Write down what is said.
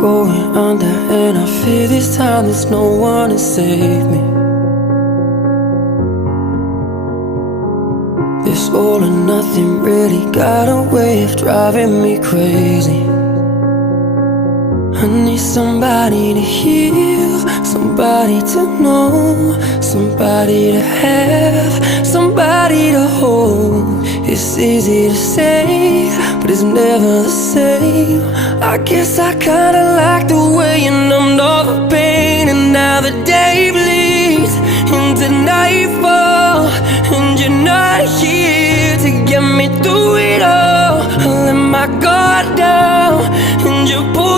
going under, and I fear this time there's no one to save me. This all or nothing really got a way of driving me crazy. I need somebody to heal, somebody to know, somebody to have, somebody to hold. It's easy to say, but it's never the same. I guess I kinda like the way you numbed all the pain, and now the day bleeds into nightfall, and you're not here to get me through it all. I let my guard down, and you pulled